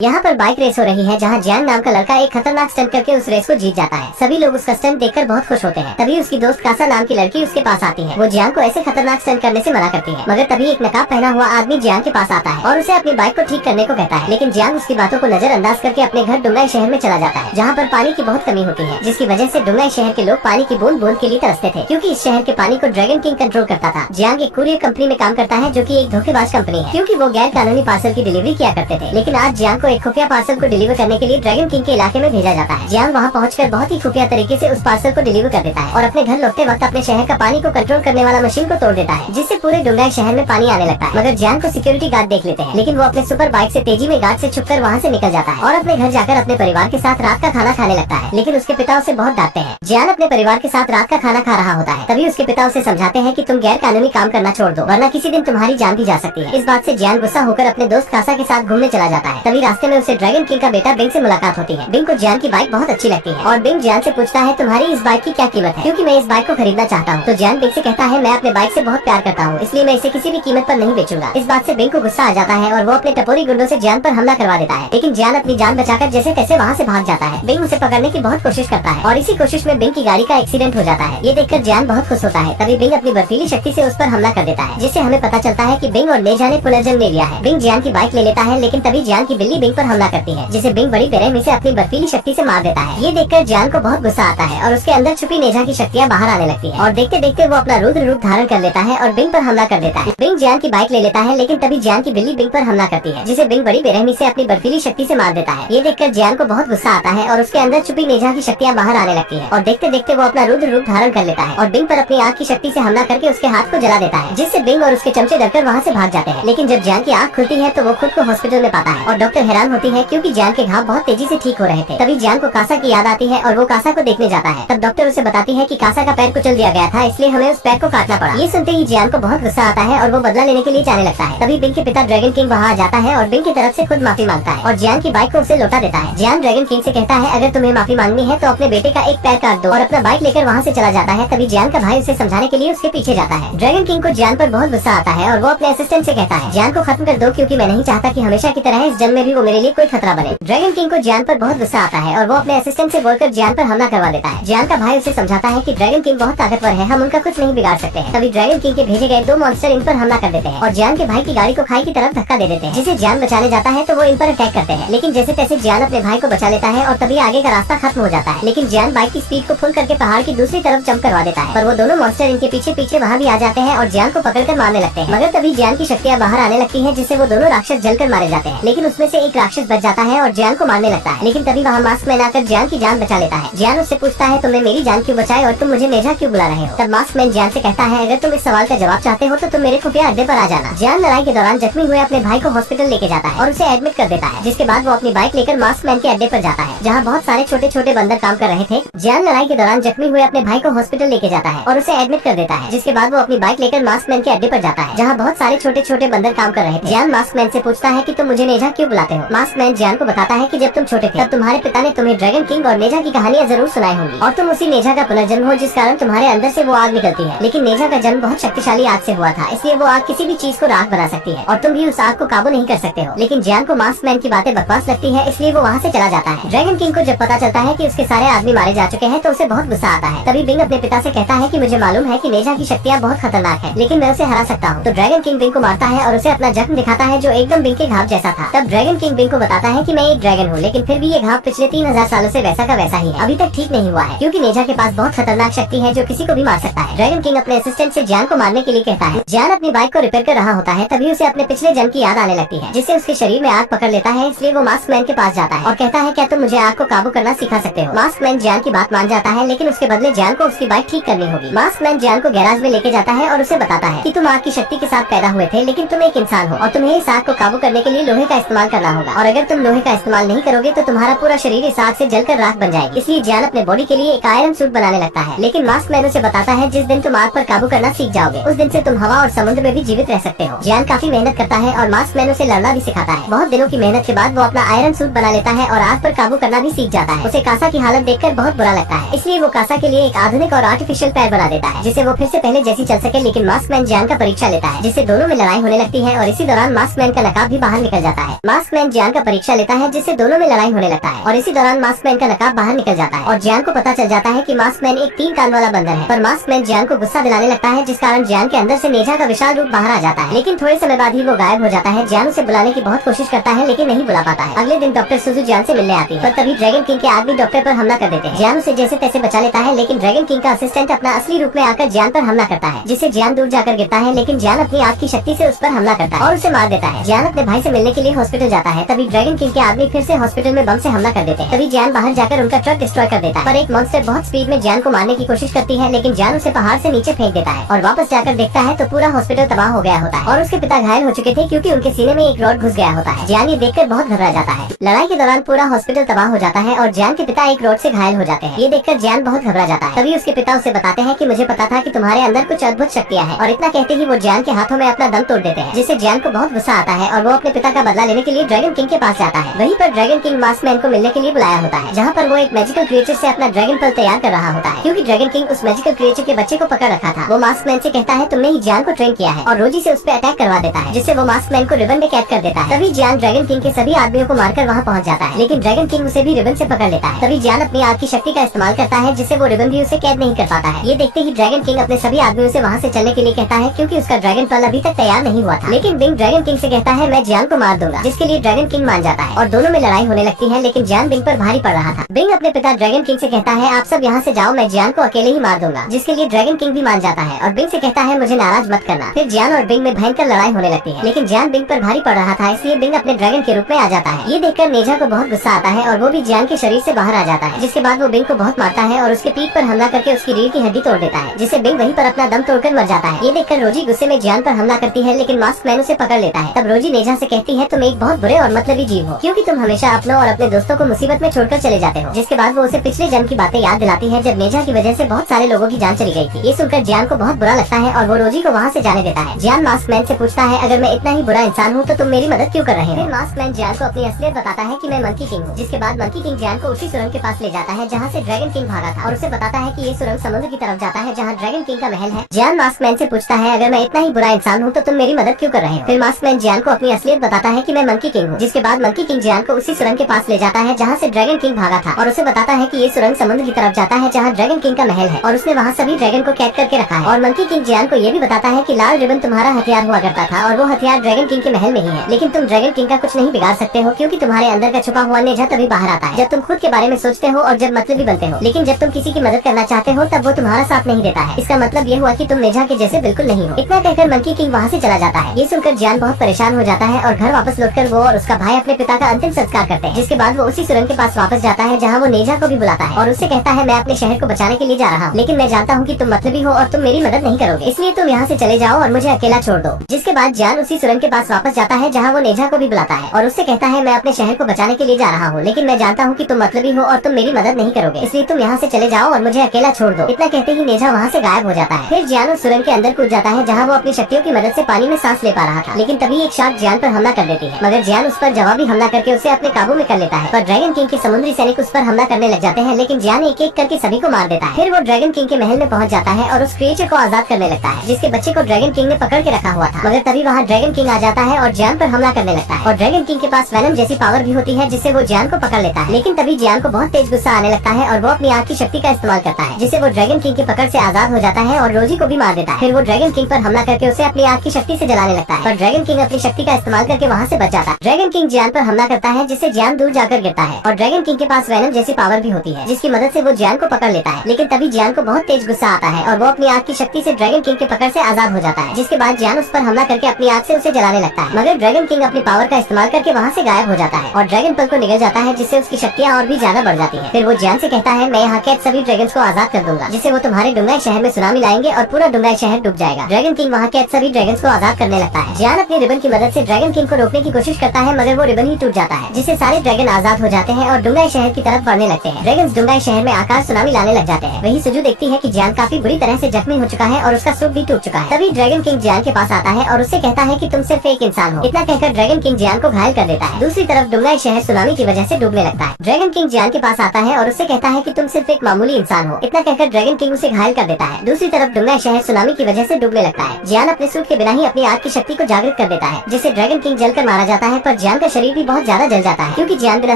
यहाँ पर bike race हो रही है जहाँ जियान नाम का लड़का एक खतरनाक स्टंट करके उस रेस को जीत जाता है। सभी लोग उसका स्टंट देखकर बहुत खुश होते हैं। तभी उसकी दोस्त कासा नाम की लड़की उसके पास आती है। वो जियान को ऐसे खतरनाक स्टंट करने से मना करती है, मगर तभी एक नकाब पहना हुआ आदमी जियान के पास आता है और उसे अपनी बाइक को ठीक करने को कहता है। लेकिन जियान उसकी बातों को नजरअंदाज करके अपने घर डुंगाई शहर में चला जाता है, जहाँ पर पानी की बहुत कमी होती है, जिसकी वजह से डुंगाई शहर के लोग पानी की बूंद बूंद के लिए तरसते थे, क्योंकि इस शहर के पानी को ड्रैगन किंग कंट्रोल करता था। जियान एक कुरियर कंपनी में काम करता है, जो की एक धोखेबाज कंपनी है, क्योंकि वो गैर कानूनी पार्सल की डिलीवरी किया करते थे। लेकिन आज जियान को एक खुफिया पार्सल को डिलीवर करने के लिए ड्रैगन किंग के इलाके में भेजा जाता है। जियान वहाँ पहुंचकर बहुत ही खुफिया तरीके से उस पार्सल को डिलीवर कर देता है और अपने घर लौटते वक्त अपने शहर का पानी को कंट्रोल करने वाला मशीन को तोड़ देता है, जिससे पूरे डुंगाई शहर में पानी आने लगता है। मगर जियान को सिक्योरिटी गार्ड देख लेते हैं, लेकिन वो अपने सुपर बाइक से तेजी में गार्ड से छुपकर वहाँ से निकल जाता है और अपने घर जाकर अपने परिवार के साथ रात का खाना खाने लगता है। लेकिन उसके पिता उसे बहुत डांटते हैं। जियान अपने परिवार के साथ रात का खाना खा रहा होता है, तभी उसके पिता उसे समझाते हैं कि तुम गैर कानूनी काम करना छोड़ दो, वरना किसी दिन तुम्हारी जान भी जा सकती है। इस बात से जियान गुस्सा होकर अपने दोस्त कासा के साथ घूमने चला जाता है। तभी रास्ते में उसे ड्रैगन किंग का बेटा बिंग से मुलाकात होती है। बिंग को जियान की बाइक बहुत अच्छी लगती है और बिंग जियान से पूछता है तुम्हारी इस बाइक की क्या कीमत है, क्योंकि मैं इस बाइक को खरीदना चाहता हूँ। तो जियान बिंग से कहता है मैं अपने बाइक से बहुत प्यार करता हूँ, इसलिए मैं इसे किसी भी कीमत पर नहीं बेचूंगा। इस बात से बिंग को गुस्सा आ जाता है और वो अपने टपोरी गुंडों से जियान पर हमला करवा देता है। लेकिन जियान अपनी जान बचाकर जैसे तैसे वहाँ से भाग जाता है। बिंग उसे पकड़ने की बहुत कोशिश करता है और इसी कोशिश में बिंग की गाड़ी का एक्सीडेंट हो जाता है। ये देखकर जियान बहुत खुश होता है। तभी बिंग अपनी बर्फीली शक्ति से उस पर हमला कर देता है, जिससे हमें पता चलता है कि बिंग और नेजा ने पुनर्जन्म ले लिया है। बिंग जियान की बाइक ले लेता है, लेकिन तभी जियान की बिल्ली बिंग पर हमला करती है, जिसे बिंग बड़ी बेरहमी से अपनी बर्फीली शक्ति से मार देता है। ये देखकर जियान को बहुत गुस्सा आता है और उसके अंदर छुपी नेजा की शक्तियाँ बाहर आने लगती है और देखते देखते वो अपना रुद्र रूप धारण कर लेता है और बिंग पर हमला कर देता है। बिंग जियान की बाइक ले लेता है, लेकिन तभी जियान की बिल्ली बिंग पर हमला करती है, जिसे बिंग बड़ी बेरहमी से अपनी बर्फीली शक्ति से मार देता है। ये देखकर जियान को बहुत गुस्सा आता है और उसके अंदर छुपी नेजा की शक्तियाँ बाहर आने लगती है और देखते देखते वो अपना रुद्र रूप धारण कर लेता है और बिंग पर अपनी आँख की शक्ति से हमला करके उसके हाथ को जला देता है, जिससे बिंग और उसके चमचे डरकर वहाँ से भाग जाते हैं। लेकिन जब जियान की आँख खुलती है तो वो खुद को हॉस्पिटल में पाता है और डॉक्टर हैरान होती है, क्योंकि जियान के घाव बहुत तेजी से ठीक हो रहे थे। तभी जियान को कासा की याद आती है और वो कासा को देखने जाता है। तब डॉक्टर उसे बताती है कि कासा का पैर कुचल दिया गया था, इसलिए हमें उस पैर को काटना पड़ा। ये सुनते ही जियान को बहुत गुस्सा आता है और वो बदला लेने के लिए जाने लगता है। तभी बिंग के पिता ड्रैगन किंग वहाँ आ जाता है और बिंग की तरफ से खुद माफी मांगता है और जियान की बाइक को उसे लौटा देता है। जियान ड्रैगन किंग से कहता है अगर तुम्हें माफी मांगनी है तो अपने बेटे का एक पैर काट दो, और अपना बाइक लेकर वहाँ से चला जाता है। तभी जियान का भाई उसे समझाने के लिए उसके पीछे जाता है। ड्रैगन किंग को जियान पर बहुत गुस्सा आता है और वो अपने असिस्टेंट से कहता है जियान को खत्म कर दो, क्योंकि मैं नहीं चाहता कि हमेशा की तरह इस जन्म में भी वो मेरे लिए कोई खतरा बने। ड्रैगन किंग को जियान पर बहुत गुस्सा आता है और वो अपने असिस्टेंट से बोलकर जियान पर हमला करवा देता है। जियान का भाई उसे समझाता है कि ड्रैगन किंग बहुत ताकतवर है, हम उनका कुछ नहीं बिगाड़ सकते हैं। तभी ड्रैगन किंग के भेजे गए दो मॉन्स्टर इन पर हमला कर देते हैं और जियान के भाई की गाड़ी को खाई की तरफ धक्का दे देते हैं, जिसे जियान बचाने जाता है तो वो इन पर अटैक करते हैं। लेकिन जैसे तैसे जियान अपने भाई को बचा लेता है और तभी आगे का रास्ता खत्म हो जाता है। लेकिन जियान बाइक की स्पीड को फुल करके पहाड़ की दूसरी तरफ जंप करवा देता है, पर वो दोनों मॉन्स्टर इनके पीछे पीछे वहाँ भी आ जाते हैं और जियान को पकड़कर मारने लगते हैं। मगर तभी जियान की शक्तियाँ बाहर आने लगती है, जिससे वो दोनों राक्षस जलकर मारे जाते हैं। लेकिन उसमें से एक राक्षस बच जाता है और जियान को मारने लगता है। लेकिन तभी वहाँ मास्क मैन आकर जियान की जान बचा लेता है। जियान उससे पूछता है तुमने मेरी जान क्यों बचाई और तुम मुझे नेजा क्यों बुला रहे हो। तब मास्क मैन जियान से कहता है अगर तुम इस सवाल का जवाब चाहते हो तो तुम मेरे खुफिया अड्डे पर आ जाना। जियान लड़ाई के दौरान जख्मी हुए अपने भाई को हॉस्पिटल लेके जाता है और उसे एडमिट कर देता है, जिसके बाद वो अपनी बाइक लेकर मास्क मैन के अड्डे पर जाता है, जहाँ बहुत सारे छोटे छोटे बंदर काम कर रहे थे। जियान लड़ाई के दौरान जख्मी हुए अपने भाई को हॉस्पिटल लेके जाता है और उसे एडमिट कर देता है, जिसके बाद वो अपनी बाइक लेकर मास्क मैन के अड्डे पर जाता है, जहाँ बहुत सारे छोटे छोटे बंदर काम कर रहे थे। जियान मास्क मैन से पूछता है कि तुम मुझे नेजा क्यों बुलाते हो। मास्क मैन जियान को बताता है कि जब तुम छोटे थे तब तुम्हारे पिता ने तुम्हें ड्रैगन किंग और नेजा की कहानियां जरूर सुनाई होंगी और तुम उसी नेजा का पुनर्जन्म हो, जिस कारण तुम्हारे अंदर से वो आग निकलती है। लेकिन नेजा का जन्म बहुत शक्तिशाली आग से हुआ था, इसलिए वो आग किसी भी चीज को राख बना सकती है और तुम भी उस आग को काबू नहीं कर सकते हो। लेकिन जियान को मास्क मैन की बातें बकवास लगती है, इसलिए वो वहाँ से चला जाता है। ड्रैगन किंग को जब पता चलता है कि उसके सारे आदमी मारे जा चुके हैं तो उसे बहुत गुस्सा आता है। तभी बिंग अपने पिता से कहता है कि मुझे मालूम है कि नेजा की शक्तियाँ बहुत खतरनाक है, लेकिन मैं उसे हरा सकता हूँ। तो ड्रैगन किंग बिंग को मारता है और उसे अपना जख्म दिखाता है, जो एकदम बिंग के घाव जैसा था। तब ड्रैगन किंग बिंग को बताता है कि मैं एक ड्रैगन हूँ, लेकिन फिर भी ये घाव पिछले 3000 सालों से वैसा का वैसा ही है, अभी तक ठीक नहीं हुआ है, क्योंकि नेजा के पास बहुत खतरनाक शक्ति है जो किसी को भी मार सकता है। ड्रैगन किंग अपने असिस्टेंट से जियान को मारने के लिए कहता है। जियान अपनी बाइक को रिपेयर कर रहा होता है, तभी उसे अपने पिछले जन्म की याद आने लगती है, जिससे उसके शरीर में आग पकड़ लेता है। इसलिए वो मास्क मैन के पास जाता है और कहता है क्या तुम मुझे आग को काबू करना सिखा सकते हो। मास्क मैन जियान की बात मान जाता है, लेकिन उसके बदले जियान को उसकी बाइक ठीक करनी होगी। मास्क मैन जियान को गैराज में लेके जाता है और उसे बताता है कि तुम आग की शक्ति के साथ पैदा हुए थे, लेकिन तुम एक इंसान हो और तुम्हें इस आग को काबू करने के लिए लोहे का इस्तेमाल करना होगा, और अगर तुम लोहे का इस्तेमाल नहीं करोगे तो तुम्हारा पूरा शरीर इस आग से जलकर राख बन जाएगी। इसलिए जियान अपने बॉडी के लिए एक आयरन सूट बनाने लगता है। लेकिन मास्क मैन उसे बताता है जिस दिन तुम आग पर काबू करना सीख जाओगे उस दिन से तुम हवा और समुद्र में भी जीवित रह सकते हो। जियान काफी मेहनत करता है और मास्क मैन उसे लड़ना भी सिखाता है। बहुत दिनों की मेहनत के बाद वो अपना आयरन सूट बना लेता है और आग पर काबू करना भी सीख जाता है। उसे कासा की हालत देखकर बहुत बुरा लगता है, इसलिए वो कासा के लिए एक आधुनिक और आर्टिफिशियल पैर बना देता है, जिसे वो फिर से पहले जैसी चल सके। लेकिन मास्क मैन जियान का परीक्षा लेता है, जिससे दोनों में लड़ाई होने लगती है और इसी दौरान मास्क मैन का नकाब भी बाहर निकल जाता है। मास्क मैन मैन जियान का परीक्षा लेता है, जिससे दोनों में लड़ाई होने लगता है और इसी दौरान मास्क मैन का नकाब बाहर निकल जाता है और जियान को पता चल जाता है कि मास्क मैन एक 3 कान वाला बंदर है। पर मास्क मैन जियान को गुस्सा दिलाने लगता है, जिस कारण जियान के अंदर से नेजा का विशाल रूप बाहर आ जाता है, लेकिन थोड़े समय बाद ही वो गायब हो जाता है। जियान उसे बुलाने की बहुत कोशिश करता है लेकिन नहीं बुला पाता है। अगले दिन डॉक्टर सुजू जियान से मिलने आती है, पर तभी ड्रैगन किंग के आदमी डॉक्टर पर हमला कर देते हैं। जियान उसे जैसे तैसे बचा लेता है, लेकिन ड्रैगन किंग का असिस्टेंट अपना असली रूप में आकर जियान पर हमला करता है, जिससे जियान दूर जाकर गिरता है, लेकिन जियान अपनी आग की शक्ति से उस पर हमला करता है और उसे मार देता है। जियान अपने भाई से मिलने के लिए हॉस्पिटल जाता है, तभी ड्रैगन किंग के आदमी फिर से हॉस्पिटल में बम से हमला कर देते हैं। तभी जियान बाहर जाकर उनका ट्रक डिस्ट्रॉय कर देता है, पर एक मॉन्स्टर बहुत स्पीड में जियान को मारने की कोशिश करती है, लेकिन जियान उसे पहाड़ से नीचे फेंक देता है और वापस जाकर देखता है तो पूरा हॉस्पिटल तबाह हो गया होता है और उसके पिता घायल हो चुके थे क्योंकि उनके सीने में एक रॉड घुस गया होता है। जियान ये देखकर बहुत घबरा जाता है। लड़ाई के दौरान पूरा हॉस्पिटल तबाह हो जाता है और जियान के पिता एक रॉड से घायल हो जाते हैं। ये देखकर जियान बहुत घबरा जाता है। तभी उसके पिता उसे बताते हैं कि मुझे पता था कि तुम्हारे अंदर कुछ अद्भुत शक्तियां हैं, और इतना कहते ही वो जियान के हाथों में अपना दम तोड़ देते हैं, जिससे जियान को बहुत गुस्सा आता है और वो अपने पिता का बदला लेने के लिए ड्रैगन किंग के पास जाता है। वहीं पर ड्रैगन किंग मास्क मैन को मिलने के लिए बुलाया होता है, जहाँ पर वो एक मैजिकल क्रिएचर से अपना ड्रैगन पल तैयार कर रहा होता है, क्योंकि ड्रैगन किंग उस मैजिकल क्रिएचर के बच्चे को पकड़ रखा था। वो मास्क मैन से कहता है तुमने ही जियान को ट्रेन किया है, और रोजी से उस पर अटैक करवा देता है, जिससे वो मास्क मैन को रिबन में कैद कर देता है। तभी जियान ड्रैगन किंग के सभी आदमियों को मारकर वहाँ पहुँच जाता है, लेकिन ड्रैगन किंग उसे भी रिबन से पकड़ लेता है। तभी जियान अपनी आग की शक्ति का इस्तेमाल करता है, जिससे वो रिबन भी उसे कैद नहीं कर पाता है। ये देखते ही ड्रैगन किंग अपने सभी आदमियों से वहाँ से चलने के लिए कहता है, क्योंकि उसका ड्रैगन पल अभी तक तैयार नहीं हुआ था। लेकिन बिंग ड्रैगन किंग से कहता है मैं जियान को मार दूंगा, जिसके लिए ड्रैगन किंग मान जाता है और दोनों में लड़ाई होने लगती है, लेकिन जियान बिंग पर भारी पड़ रहा था। बिंग अपने पिता ड्रैगन किंग से कहता है आप सब यहाँ से जाओ, मैं जियान को अकेले ही मार दूंगा, जिसके लिए ड्रैगन किंग भी मान जाता है और बिंग से कहता है मुझे नाराज मत करना। फिर जियान और बिंग में भयंकर लड़ाई होने लगती है, लेकिन जियान बिंग पर भारी पड़ रहा था, इसलिए बिंग अपने ड्रैगन के रूप में आ जाता है। ये देखकर नेजा को बहुत गुस्सा आता है और वो भी जियान के शरीर से बाहर आ जाता है, जिसके बाद वो बिंग को बहुत मारता है और उसके पीठ पर हमला करके उसकी रीढ़ की हड्डी तोड़ देता है, जिससे बिंग वहीं पर अपना दम तोड़कर मर जाता है। ये देखकर रोजी गुस्से में जियान पर हमला करती है, लेकिन मास्क मैन उसे पकड़ लेता है। तब रोजी नेजा से कहती है तुम एक बहुत बुरे और मतलबी जीव हो, क्योंकि तुम हमेशा अपनों और अपने दोस्तों को मुसीबत में छोड़कर चले जाते हो। जिसके बाद वो उसे पिछले जन्म की बातें याद दिलाती है, जब नेजा की वजह से बहुत सारे लोगों की जान चली गई थी। ये सुनकर जियान को बहुत बुरा लगता है और वो रोजी को वहाँ से जाने देता है। जियान मास्क मैन से पूछता है अगर मैं इतना ही बुरा इंसान हूँ तो तुम मेरी मदद क्यों कर रहे हो। फिर मास्क मैन जियान को अपनी असलियत बताता है कि मैं मंकी किंग हूँ। जिसके बाद मंकी किंग जियान को उसी सुरंग के पास ले जाता है जहाँ से ड्रैगन किंग भागा था और उसे बताता है कि ये सुरंग समुद्र की तरफ जाता है जहाँ ड्रैगन किंग का महल है। जियान मास्क मैन से पूछता है अगर मैं इतना ही बुरा इंसान हूँ तो तुम मेरी मदद क्यों कर रहे हो। फिर मास्क मैन जियान को अपनी असलियत बताता है कि मैं मंकी किंग हूँ। जिसके बाद मंकी किंग जियान को उसी सुरंग के पास ले जाता है जहाँ से ड्रैगन किंग भागा था और उसे बताता है कि ये सुरंग समुद्र की तरफ जाता है जहाँ ड्रैगन किंग का महल है और उसने वहाँ सभी ड्रैगन को कैद करके रखा है। और मंकी किंग जियान को ये भी बताता है कि लाल रिबन तुम्हारा हथियार हुआ करता था और वो हथियार ड्रैगन किंग के महल में ही है, लेकिन तुम ड्रैगन किंग का कुछ नहीं बिगाड़ सकते हो, क्योंकि तुम्हारे अंदर का छुपा हुआ नेजा तभी बाहर आता है जब तुम खुद के बारे में सोचते हो और जब मतलबी बनते हो, लेकिन जब तुम किसी की मदद करना चाहते हो तब वो तुम्हारा साथ नहीं देता है। इसका मतलब ये हुआ कि तुम नेजा के जैसे बिल्कुल नहीं हो। इतना कहकर मंकी किंग वहाँ से चला जाता है। ये सुनकर जियान बहुत परेशान हो जाता है और घर वापस लौटकर वो और उसका भाई अपने पिता का अंतिम संस्कार करते हैं। जिसके बाद वो उसी सुरंग के पास वापस जाता है जहाँ वो नेजा को भी बुलाता है और उससे कहता है मैं अपने शहर को बचाने के लिए जा रहा हूँ, लेकिन मैं जानता हूँ कि तुम मतलबी हो और तुम मेरी मदद नहीं करोगे, इसलिए तुम यहाँ से चले जाओ और मुझे अकेला छोड़ दो। जिसके बाद जियान उसी सुरंग के पास वापस जाता है जहाँ वो नेजा को भी बुलाता है और उससे कहता है मैं अपने शहर को बचाने के लिए जा रहा हूँ, लेकिन मैं जानता हूँ कि तुम मतलबी हो और तुम मेरी मदद नहीं करोगे, इसलिए तुम यहाँ से चले जाओ और मुझे अकेला छोड़ दो। इतना कहते ही नेजा वहाँ से गायब हो जाता है। फिर जियान उस सुरंग के अंदर कूद जाता है जहाँ वो अपनी शक्तियों की मदद से पानी में सांस ले पा रहा था, लेकिन तभी एक शार्क जियान पर हमला कर देती है, मगर जियान उस पर जवाबी हमला करके उसे अपने काबू में कर लेता है। पर ड्रैगन किंग के समुद्री सैनिक उस पर हमला करने लग जाते हैं, लेकिन जियान एक एक करके सभी को मार देता है। फिर वो ड्रैगन किंग के महल में पहुंच जाता है और उस क्रिएचर को आजाद करने लगता है जिसके बच्चे को ड्रैगन किंग ने पकड़ के रखा हुआ था, मगर तभी वहाँ ड्रैगन किंग आ जाता है और जियान पर हमला करने लगता है। और ड्रैगन किंग के पास वेनम जैसी पावर भी होती है जिससे वो जियान को पकड़ लेता है, लेकिन तभी जियान को बहुत तेज गुस्सा आने लगता है और वो अपनी आग की शक्ति का इस्तेमाल करता है, जिससे वो ड्रैगन किंग की पकड़ से आजाद हो जाता है और रोजी को भी मार देता है। फिर वो ड्रैगन किंग पर हमला करके उसे अपनी आग की शक्ति से जलाने लगता है, पर ड्रैगन किंग अपनी शक्ति का इस्तेमाल करके वहाँ से बच जाता है। ड्रैगन किंग जियान पर हमला करता है जिससे जियान दूर जाकर गिरता है और ड्रैगन किंग के पास वेनम जैसी पावर भी होती है जिसकी मदद से वो जियान को पकड़ लेता है, लेकिन तभी जियान को बहुत तेज गुस्सा आता है और वो अपनी आग की शक्ति से ड्रैगन किंग की पकड़ से आजाद हो जाता है। जिसके बाद जियान उस पर हमला करके अपनी आग से उसे जलाने लगता है, मगर ड्रैगन किंग अपनी पावर का इस्तेमाल करके वहाँ से गायब हो जाता है और ड्रैगन पल को निगल जाता है, जिससे उसकी शक्तियाँ और भी ज्यादा बढ़ जाती है। फिर वो जियान से कहता है मैं यहाँ कैद सभी ड्रैगन्स को आजाद कर दूंगा, जिससे वो तुम्हारे डुंगाई शहर में सुनामी लाएंगे और पूरा डुंगाई शहर डूब जाएगा। ड्रैगन किंग वहाँ कैद सभी ड्रैगन्स को आजाद करने लगता है। जियान अपने रिबन की मदद से ड्रैगन किंग को रोकने की कोशिश करता है, मगर वो रिबन ही टूट जाता है, जिससे सारे ड्रैगन आजाद हो जाते हैं और डुंगाई शहर की तरफ बढ़ने लगते हैं। ड्रैगन्स डुंगाई शहर में आकार सुनामी लाने लग जाते हैं। वही सुजू देखती है कि जियान काफी बुरी तरह से जख्मी हो चुका है और उसका सूप भी टूट चुका है। तभी ड्रैगन किंग जियान के पास आता है और उससे कहता है कि तुम सिर्फ एक इंसान हो। इतना कहकर ड्रैगन किंग जियान को घायल कर देता है। दूसरी तरफ डुंगाई शहर सुनामी की वजह से डूबने लगता है। ड्रैगन किंग जियान के पास आता है और उससे कहता है कि तुम सिर्फ एक मामूली इंसान हो। इतना कहकर ड्रैगन किंग उसे घायल कर देता है। दूसरी तरफ डुंगाई शहर सुनामी की वजह से डूबने लगता है। जियान अपने सूट के बिना ही अपनी आग की शक्ति को जागृत कर देता है, जिससे ड्रैगन किंग जलकर मारा जाता है, पर पर जियान का शरीर भी बहुत ज्यादा जल जाता है, क्योंकि जियान बिना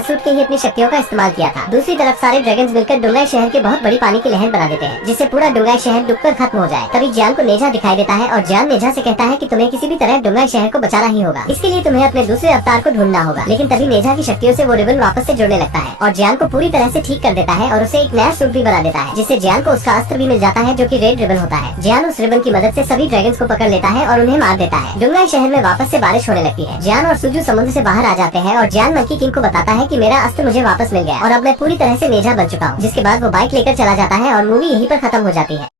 सूट के ही अपनी शक्तियों का इस्तेमाल किया था। दूसरी तरफ सारे ड्रैगन्स मिलकर डुंगाई शहर के बहुत बड़ी पानी की लहर बना देते हैं, जिससे पूरा डुंगाई शहर डूबकर खत्म हो जाए। तभी जियान को नेजा दिखाई देता है और जियान नेजा से कहता है कि तुम्हें किसी भी तरह डुंगाई शहर को बचाना ही होगा। इसके लिए तुम्हें अपने दूसरे अवतार को ढूंढना होगा। लेकिन तभी नेजा की शक्तियों से वो रिबन वापस से जुड़ने लगता है और जियान को पूरी तरह से ठीक कर देता है और उसे एक नया सूट भी बना देता है, जिससे जियान को उसका अस्त्र भी मिल जाता है जो कि रेड रिबन होता है। जियान उस रिबन की मदद से सभी ड्रैगन्स को पकड़ लेता है और उन्हें मार देता है। डुंगाई शहर में वापस से बारिश होने लगती है। जियान और सुजू समुद्र से बाहर आ जाते हैं और जियान मंकी किंग को बताता है कि मेरा अस्त्र मुझे वापस मिल गया और अब मैं पूरी तरह से नेजा बन चुका हूँ। जिसके बाद वो बाइक लेकर चला जाता है और मूवी यहीं पर खत्म हो जाती है।